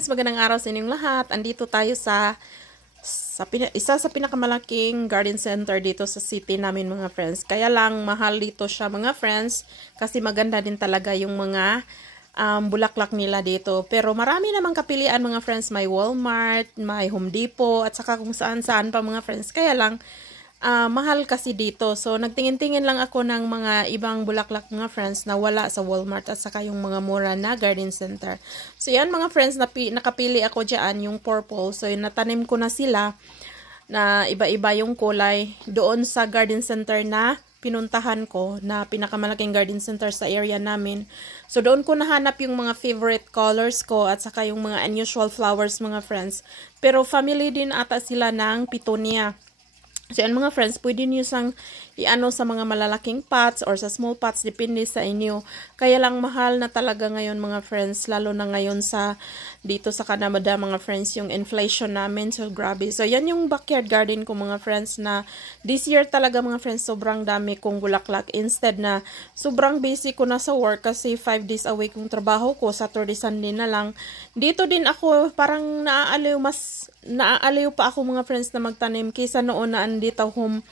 friends, magandang araw sa inyong lahat. Andito tayo isa sa pinakamalaking garden center dito sa city namin mga friends. Kaya lang mahal dito siya mga friends kasi maganda din talaga yung mga bulaklak nila dito. Pero marami namang kapilian mga friends. May Walmart, may Home Depot at saka kung saan-saan pa mga friends. Kaya lang mahal kasi dito. So, nagtingin-tingin lang ako ng mga ibang bulaklak mga friends na wala sa Walmart at saka yung mga mura na garden center. So, yan mga friends, nakapili ako dyan, yung purple. So, natanim ko na sila na iba-iba yung kulay doon sa garden center na pinuntahan ko na pinakamalaking garden center sa area namin. So, doon ko nahanap yung mga favorite colors ko at saka yung mga unusual flowers mga friends. Pero family din ata sila ng petunia. So, yan mga friends, pwede nyo sang iano sa mga malalaking pots or sa small pots, depende sa inyo. Kaya lang mahal na talaga ngayon mga friends, lalo na ngayon dito sa Canada mga friends, yung inflation namin, so grabe. So, yan yung backyard garden ko mga friends na this year talaga mga friends, sobrang dami kong bulaklak. Instead na sobrang busy ko na sa work kasi 5 days a week kong trabaho ko, Saturday, Sunday na lang. Dito din ako parang naaaliw pa ako mga friends na magtanim kaysa noon na andito home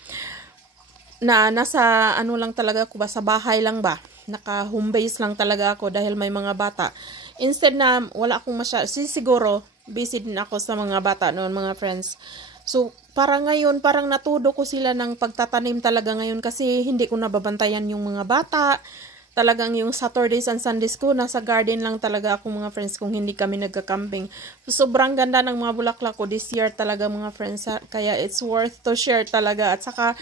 na nasa ano lang talaga ako ba, sa bahay lang ba, naka home base lang talaga ako dahil may mga bata. Instead na wala akong siguro busy din ako sa mga bata noon mga friends. So parang ngayon parang natudo ko sila ng pagtatanim talaga ngayon kasi hindi ko nababantayan yung mga bata. Talagang yung Saturdays and Sundays ko, nasa garden lang talaga ako mga friends kung hindi kami nagka-camping. So, sobrang ganda ng mga bulaklak ko this year talaga mga friends. Kaya it's worth to share talaga. At saka,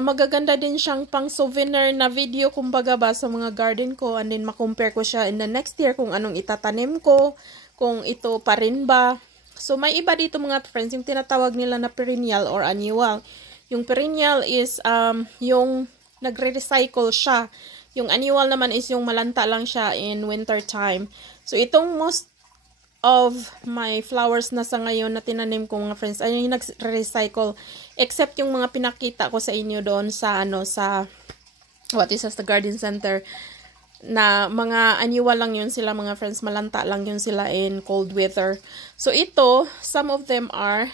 magaganda din siyang pang souvenir na video kumbaga ba sa mga garden ko. And then, makompare ko siya in the next year kung anong itatanim ko. Kung ito pa rin ba. So, may iba dito mga friends, yung tinatawag nila na perennial or annual. Yung perennial is yung nagre-recycle siya. Yung annual naman is yung malanta lang siya in winter time. So, itong most of my flowers na sa ngayon na tinanim ko mga friends ay yung nag-recycle. Except yung mga pinakita ko sa inyo doon sa the garden center na mga annual lang yun sila mga friends. Malanta lang yun sila in cold weather. So, ito, some of them are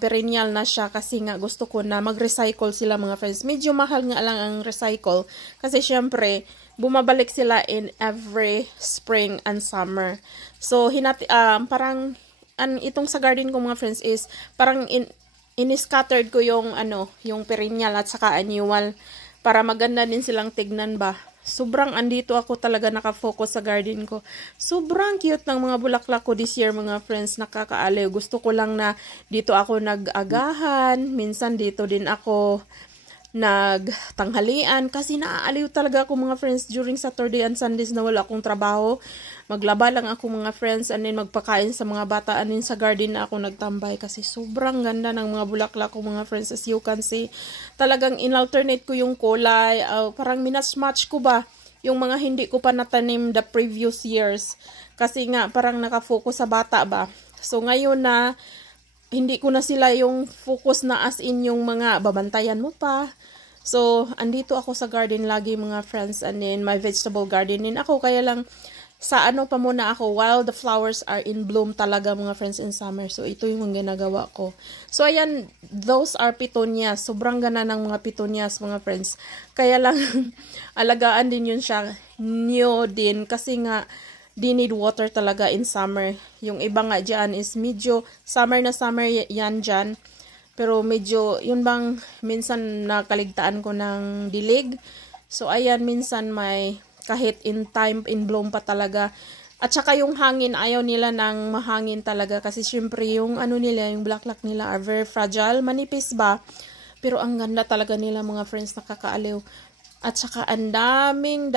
perennial na siya kasi nga gusto ko na mag-recycle sila mga friends. Medyo mahal nga lang ang recycle kasi syempre bumabalik sila in every spring and summer. So parang itong sa garden ko mga friends is parang in-scattered ko yung yung perennial at saka annual para maganda din silang tignan ba. Sobrang andito ako talaga nakafocus sa garden ko. Sobrang cute ng mga bulaklak ko this year mga friends. Nakakaaliw. Gusto ko lang na dito ako nag-agahan. Minsan dito din ako nagtanghalian. Kasi naaaliw talaga ako mga friends during Saturday and Sundays na wala akong trabaho. Maglaba lang ako mga friends and then magpakain sa mga bata and then sa garden na ako nagtambay kasi sobrang ganda ng mga bulaklak ko mga friends. As you can see, talagang inalternate ko yung kulay, parang minatch-match ko ba yung mga hindi ko pa natanim the previous years kasi nga parang nakafocus sa bata ba. So ngayon na hindi ko na sila yung focus na as in yung mga babantayan mo pa. So andito ako sa garden lagi mga friends and then my vegetable garden din ako kaya lang sa pa muna ako while the flowers are in bloom talaga mga friends in summer. So, ito yung ginagawa ko. So, ayan, those are petunias. Sobrang ganda ng mga petunias mga friends. Kaya lang, alagaan din yun siya. New din. Kasi nga, di need water talaga in summer. Yung iba nga dyan is medyo summer na summer yan dyan. Pero medyo, yun bang minsan nakaligtaan ko ng dilig. So, ayan, minsan may kahit in time, in bloom pa talaga. At saka yung hangin, ayaw nila ng mahangin talaga. Kasi syempre yung nila, yung bulaklak nila are very fragile. Manipis ba? Pero ang ganda talaga nila mga friends, nakakaaliw. At saka ang daming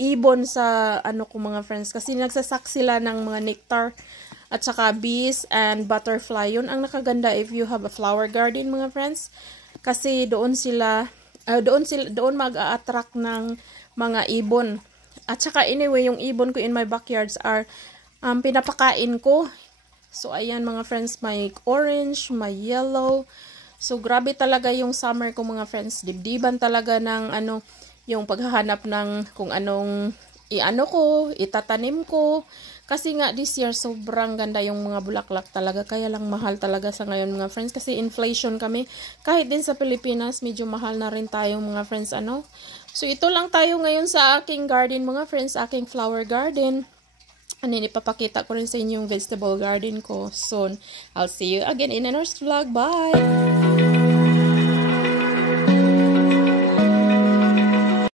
ibon sa ko mga friends. Kasi nagsasak sila ng mga nectar. At saka bees and butterfly. Yun ang nakaganda if you have a flower garden mga friends. Kasi doon mag-a-attract ng mga ibon. At saka anyway, yung ibon ko in my backyards are pinapakain ko. So ayan mga friends, may orange, may yellow. So grabe talaga yung summer ko mga friends. Dibdiban talaga ng yung paghahanap ng kung anong itatanim ko. Kasi nga this year sobrang ganda yung mga bulaklak talaga. Kaya lang mahal talaga sa ngayon mga friends. Kasi inflation kami. Kahit din sa Pilipinas, medyo mahal na rin tayo mga friends. So ito lang tayo ngayon sa aking garden mga friends. Aking flower garden. Ipapakita ko rin sa inyo yung vegetable garden ko soon. I'll see you again in our next vlog. Bye!